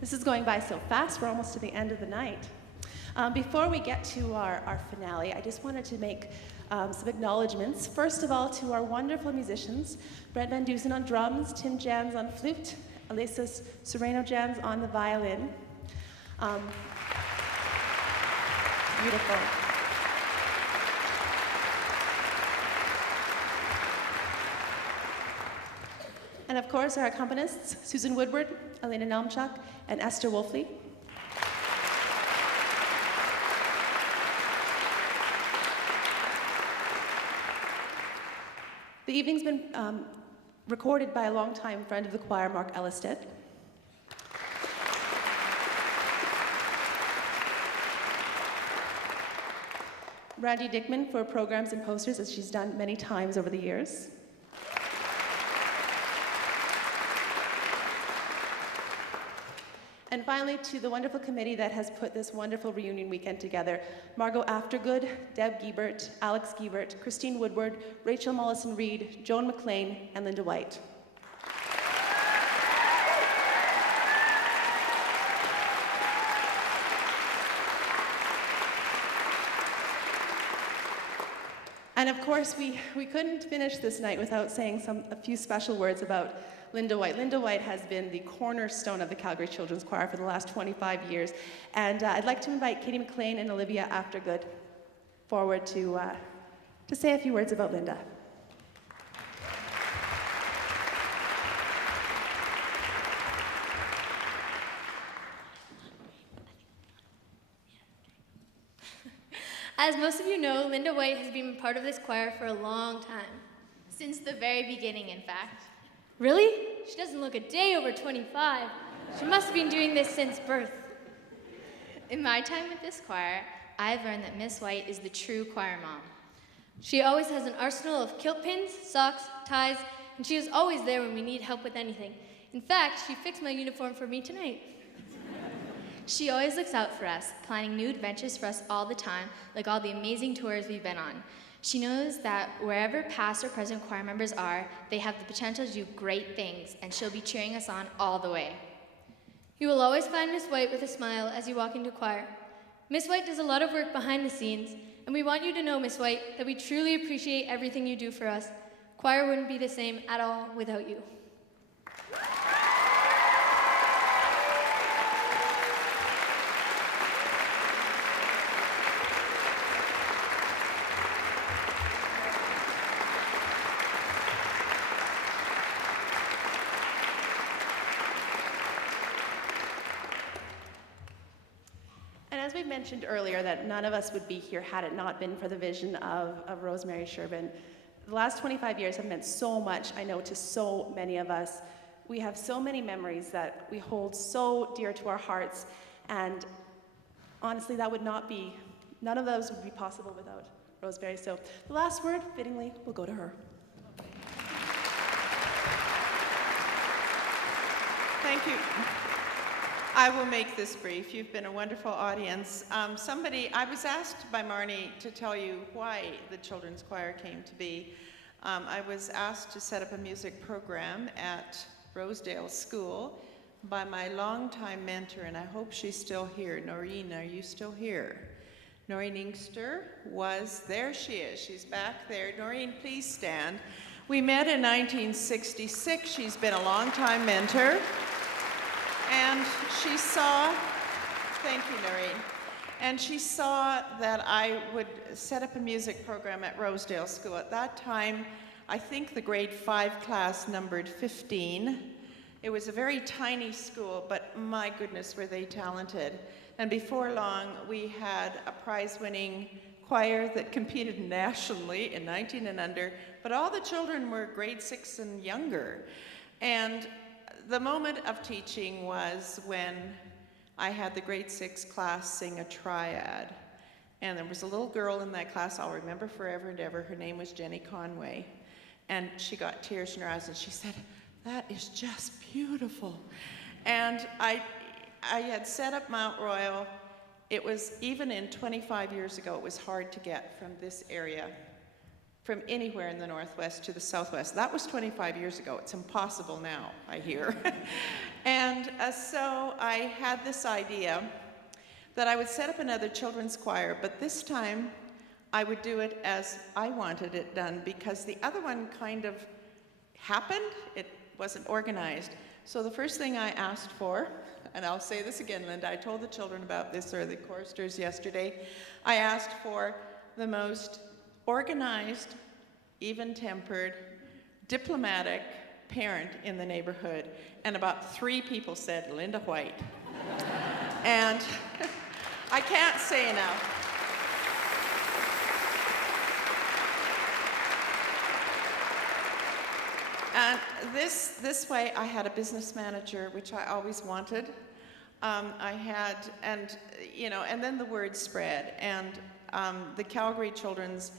This is going by so fast, we're almost to the end of the night. Before we get to our finale, I just wanted to make some acknowledgements. First of all, to our wonderful musicians, Brent VanDusen on drums, Tim Janz on flute, Elisa Serano-Janz on the violin. Beautiful. And of course, our accompanists, Susan Woodward, Alena Naumchyk, and Esther Woelfle. The evening's been recorded by a longtime friend of the choir, Mark Ellisted. Randy Dickman for programs and posters, as she's done many times over the years. And finally, to the wonderful committee that has put this wonderful reunion weekend together, Margot Aftergood, Deb Giebert, Alex Giebert, Christine Woodward, Rachael Mollison-Read, Joan McLean, and Linda White. And of course, we couldn't finish this night without saying a few special words about Linda White. Linda White has been the cornerstone of the Calgary Children's Choir for the last 25 years. And I'd like to invite Katie McLean and Olivia Aftergood forward to say a few words about Linda. As most of you know, Linda White has been part of this choir for a long time. Since the very beginning, in fact. Really? She doesn't look a day over 25. She must have been doing this since birth. In my time with this choir, I've learned that Miss White is the true choir mom. She always has an arsenal of kilt pins, socks, ties, and she is always there when we need help with anything. In fact, she fixed my uniform for me tonight. She always looks out for us, planning new adventures for us all the time, like all the amazing tours we've been on. She knows that wherever past or present choir members are, they have the potential to do great things, and she'll be cheering us on all the way. You will always find Miss White with a smile as you walk into choir. Miss White does a lot of work behind the scenes, and we want you to know, Miss White, that we truly appreciate everything you do for us. Choir wouldn't be the same at all without you. As we mentioned earlier, that none of us would be here had it not been for the vision of Rosemaria Sherban. The last 25 years have meant so much, I know, to so many of us. We have so many memories that we hold so dear to our hearts, and honestly, none of those would be possible without Rosemary. So the last word, fittingly, will go to her. Thank you. I will make this brief. You've been a wonderful audience. I was asked by Marni to tell you why the children's choir came to be. I was asked to set up a music program at Rosedale School by my longtime mentor, and I hope she's still here. Noreen, are you still here? Noreen Inkster there she is, she's back there. Noreen, please stand. We met in 1966. She's been a longtime mentor. And she saw, thank you, Noreen, and she saw that I would set up a music program at Rosedale School. At that time, I think the grade 5 class numbered 15. It was a very tiny school, but my goodness, were they talented. And before long, we had a prize-winning choir that competed nationally in 19 and under, but all the children were grade 6 and younger. And the moment of teaching was when I had the grade 6 class sing a triad. And there was a little girl in that class I'll remember forever and ever. Her name was Jenny Conway. And she got tears in her eyes and she said, "That is just beautiful." And I had set up Mount Royal. It was, even in 25 years ago, it was hard to get from this area from anywhere in the Northwest to the Southwest. That was 25 years ago. It's impossible now, I hear. And so I had this idea that I would set up another children's choir, but this time I would do it as I wanted it done, because the other one kind of happened. It wasn't organized. So the first thing I asked for, and I'll say this again, Linda, I told the children about this, or the choristers yesterday, I asked for the most organized, even-tempered, diplomatic parent in the neighborhood, and about 3 people said Linda White. And I can't say enough. And this way, I had a business manager, which I always wanted. I had, and then the word spread. And the Calgary Children's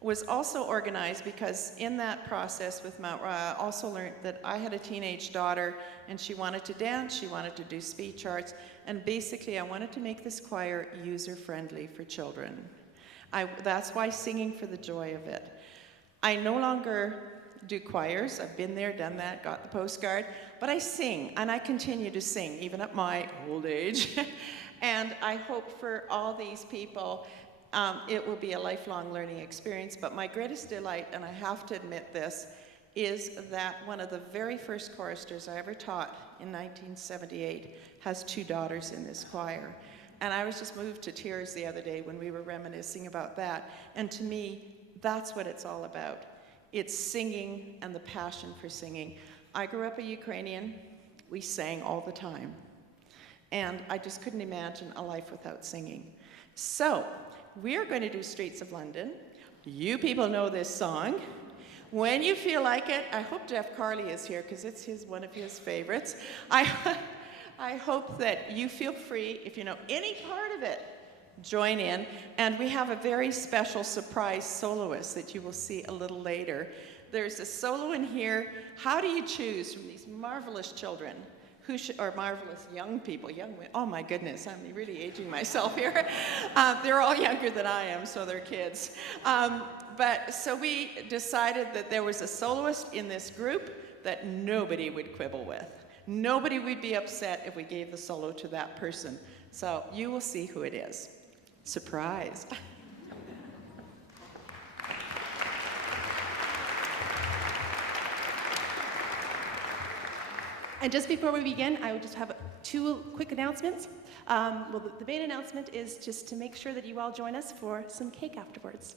was also organized because in that process with Mount Royal, I also learned that I had a teenage daughter, and she wanted to dance, she wanted to do speech arts, and basically I wanted to make this choir user-friendly for children. That's why Singing for the Joy of It. I no longer do choirs. I've been there, done that, got the postcard, but I sing, and I continue to sing, even at my old age. And I hope for all these people, it will be a lifelong learning experience, but my greatest delight, and I have to admit this, is that one of the very first choristers I ever taught in 1978 has 2 daughters in this choir. And I was just moved to tears the other day when we were reminiscing about that. And to me, that's what it's all about. It's singing and the passion for singing. I grew up a Ukrainian. We sang all the time. And I just couldn't imagine a life without singing. So, we're going to do Streets of London. You people know this song. When you feel like it, I hope Jeff Carley is here because it's one of his favorites. I hope that you feel free, if you know any part of it, join in. And we have a very special surprise soloist that you will see a little later. There's a solo in here. How do you choose from these marvelous children? Or marvelous young people, young women. Oh my goodness, I'm really aging myself here. They're all younger than I am, so they're kids. But so we decided that there was a soloist in this group that nobody would quibble with. Nobody would be upset if we gave the solo to that person. So you will see who it is. Surprise. And just before we begin, I would just have 2 quick announcements. The main announcement is just to make sure that you all join us for some cake afterwards.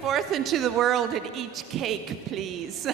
forth into the world and eat cake, please.